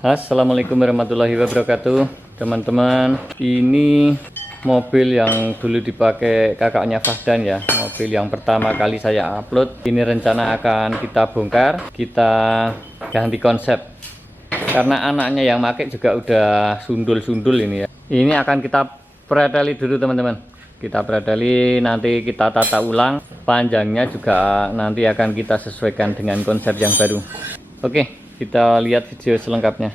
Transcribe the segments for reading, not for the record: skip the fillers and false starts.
Assalamualaikum warahmatullahi wabarakatuh, teman-teman. Ini mobil yang dulu dipakai kakaknya Fahdan ya, mobil yang pertama kali saya upload. Ini rencana akan kita bongkar, kita ganti konsep karena anaknya yang pakai juga udah sundul-sundul ini ya. Ini akan kita preteli dulu teman-teman, kita preteli, nanti kita tata ulang, panjangnya juga nanti akan kita sesuaikan dengan konsep yang baru. Oke, kita lihat video selengkapnya.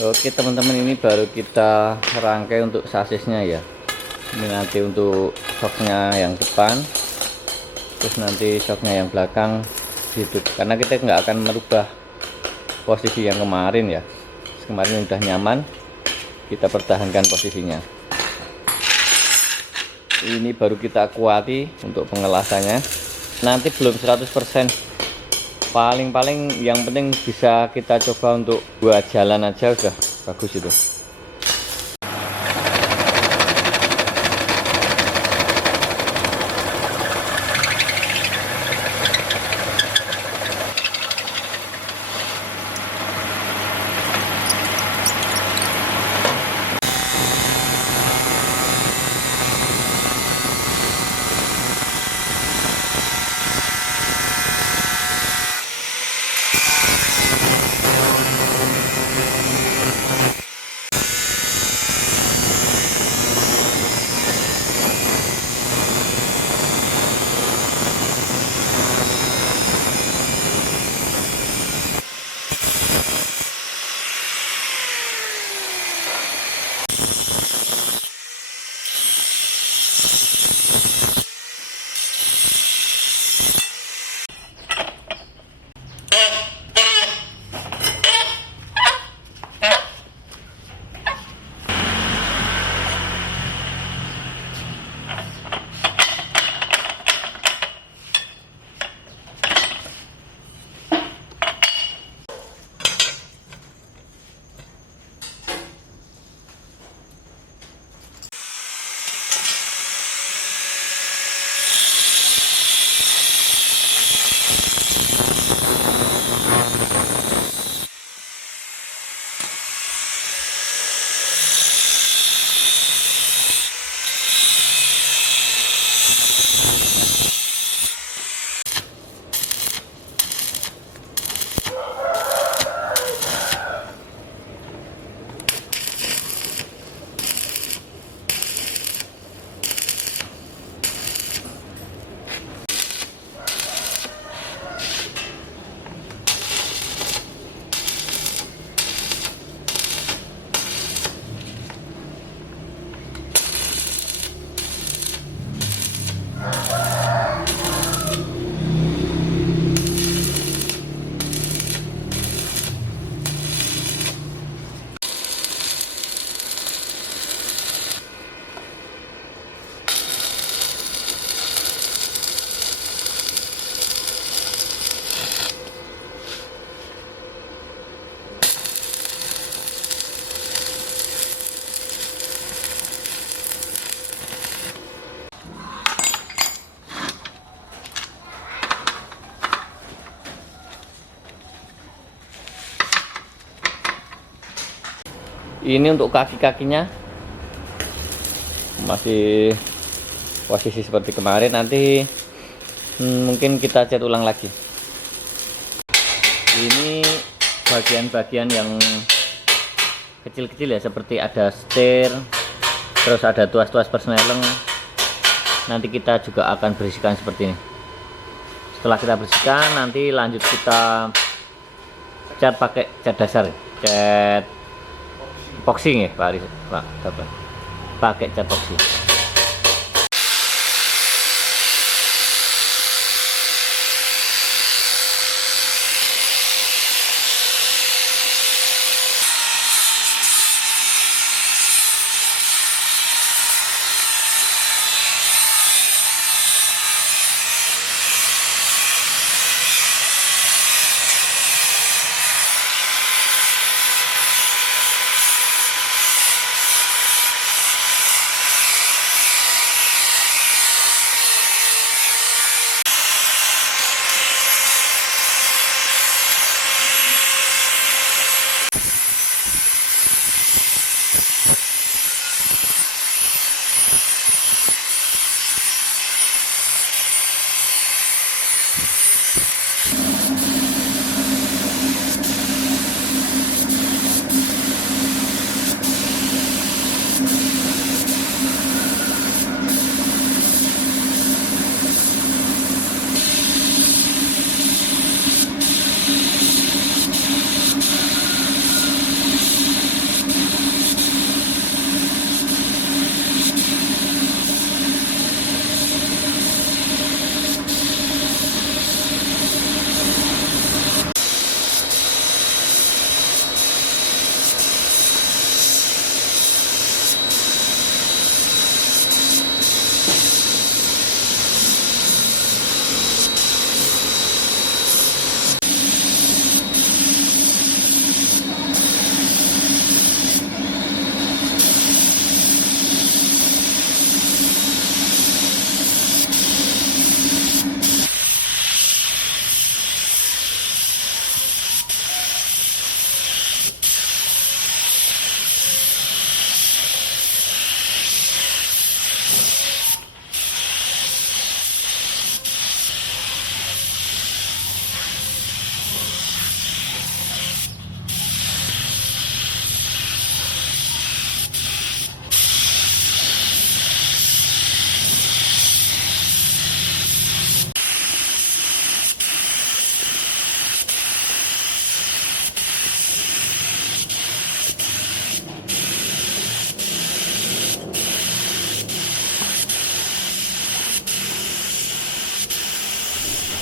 Oke teman-teman, ini baru kita rangkai untuk sasisnya ya. Ini nanti untuk shocknya yang depan, terus nanti shocknya yang belakang hidup, karena kita nggak akan merubah posisi yang kemarin ya. Kemarin udah nyaman, kita pertahankan posisinya. Ini baru kita kuati untuk pengelasannya, nanti belum 100%. Paling-paling yang penting bisa kita coba untuk buat jalan aja udah bagus itu. Ini untuk kaki-kakinya masih posisi seperti kemarin. Nanti mungkin kita cat ulang lagi. Ini bagian-bagian yang kecil-kecil ya, seperti ada setir, terus ada tuas-tuas persneleng. Nanti kita juga akan bersihkan seperti ini. Setelah kita bersihkan, nanti lanjut kita cat pakai cat dasar, cat epoxy ya Pak Aris, Pak Dapat. Pakai cat epoxy.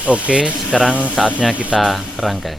Oke, sekarang saatnya kita rangkai.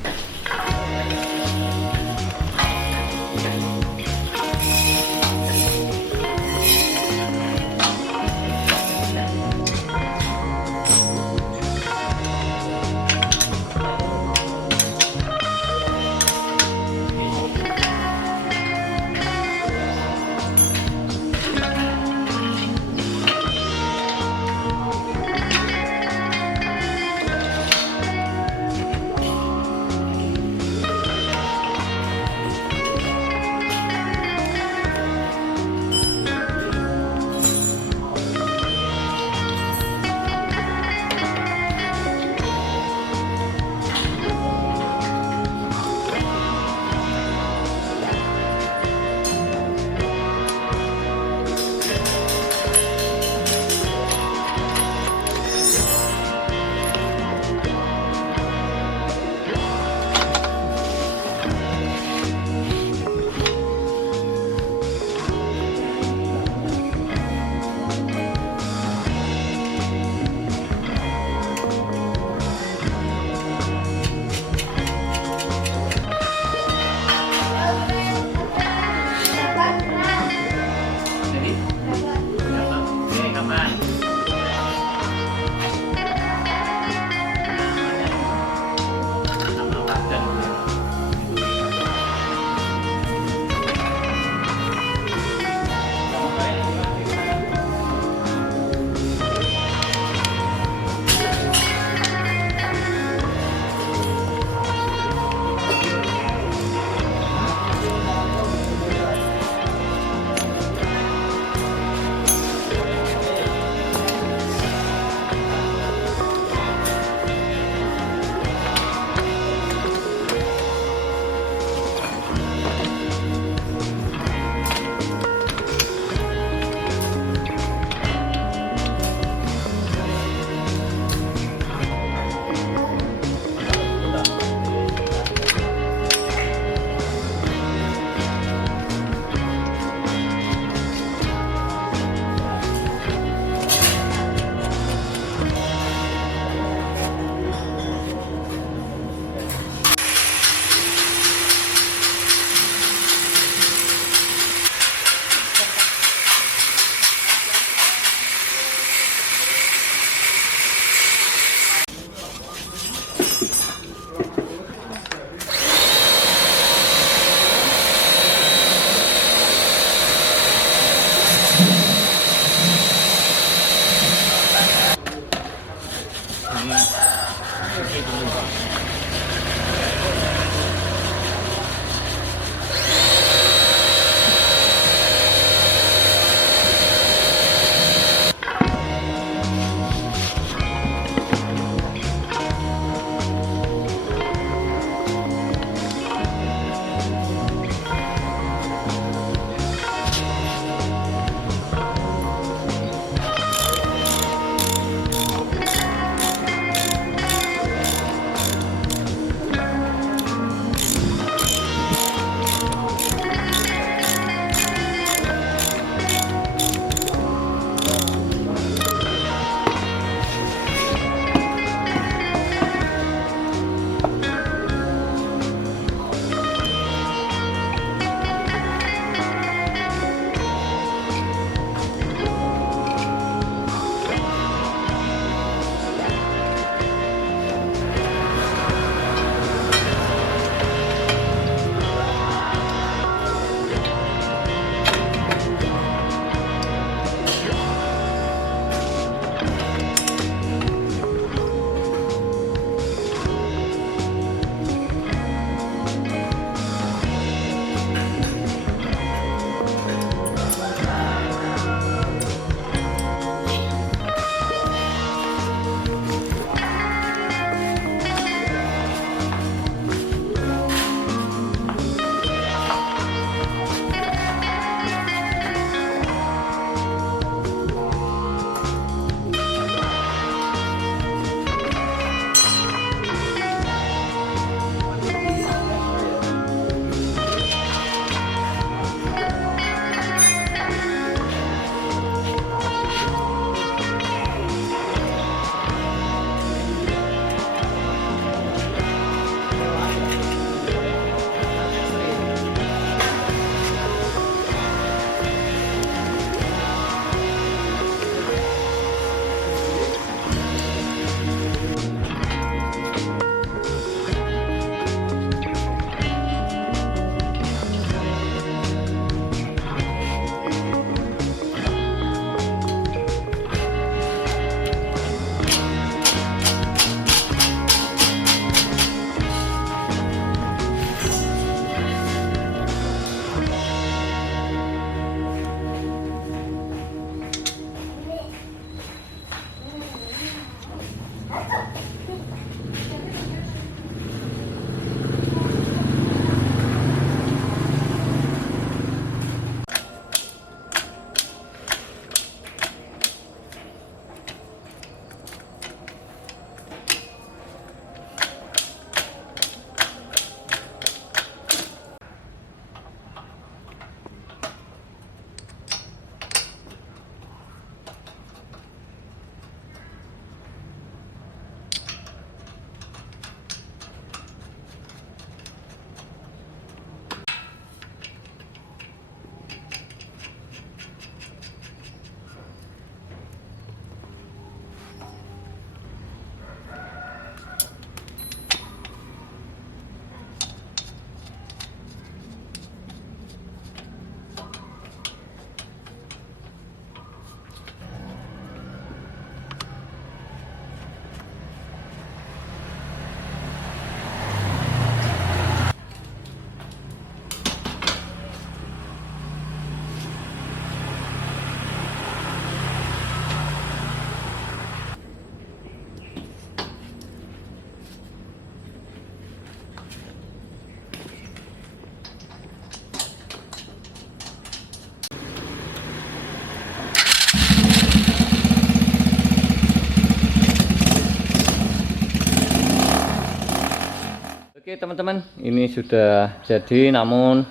Oke teman-teman, ini sudah jadi, namun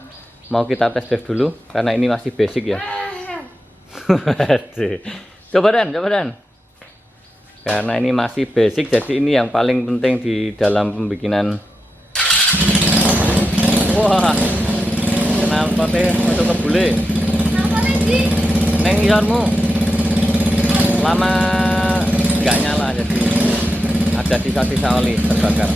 mau kita tes drive dulu karena ini masih basic ya. Coba Dan. Karena ini masih basic, jadi ini yang paling penting di dalam pembikinan. Wah, kenal potnya masuk ke bule. Neng isarmu lama nggak nyala, jadi ada sisa-sisa oli terbakar.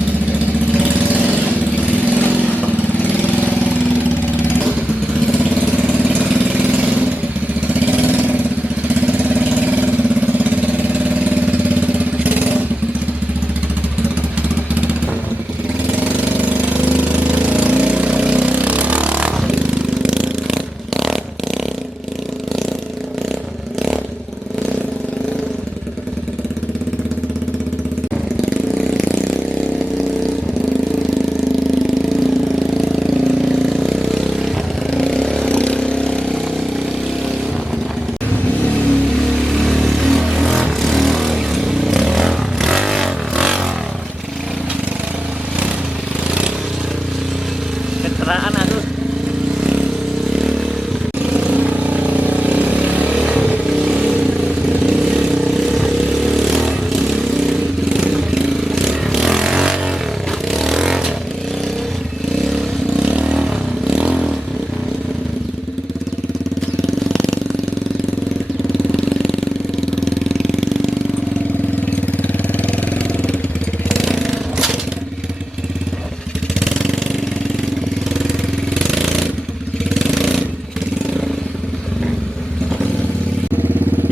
Keceraan aku.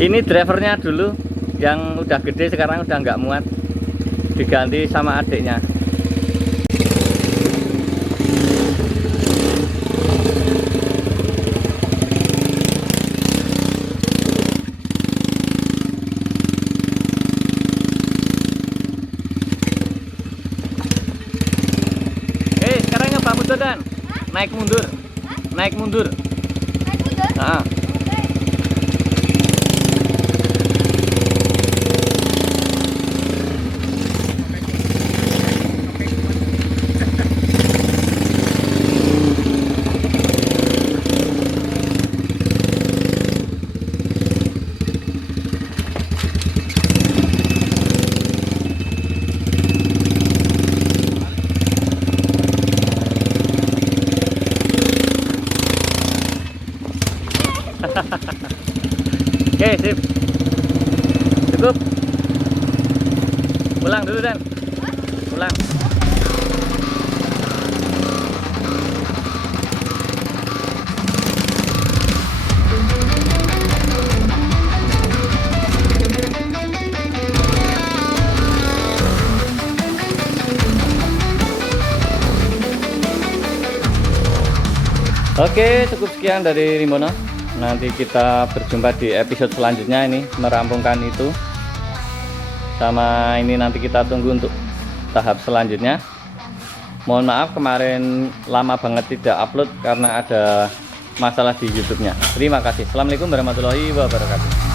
Ini drivernya dulu yang udah gede, sekarang udah nggak muat, diganti sama adiknya. Sekarang nyoba mundur Dan. Naik mundur. Naik mundur. Nah. Oke, sip. Cukup. Pulang dulu Dan. Pulang. Oke, cukup sekian dari Rimbono. Nanti kita berjumpa di episode selanjutnya, ini merampungkan itu. Sama ini nanti kita tunggu untuk tahap selanjutnya. Mohon maaf kemarin lama banget tidak upload karena ada masalah di YouTube-nya. Terima kasih. Assalamualaikum warahmatullahi wabarakatuh.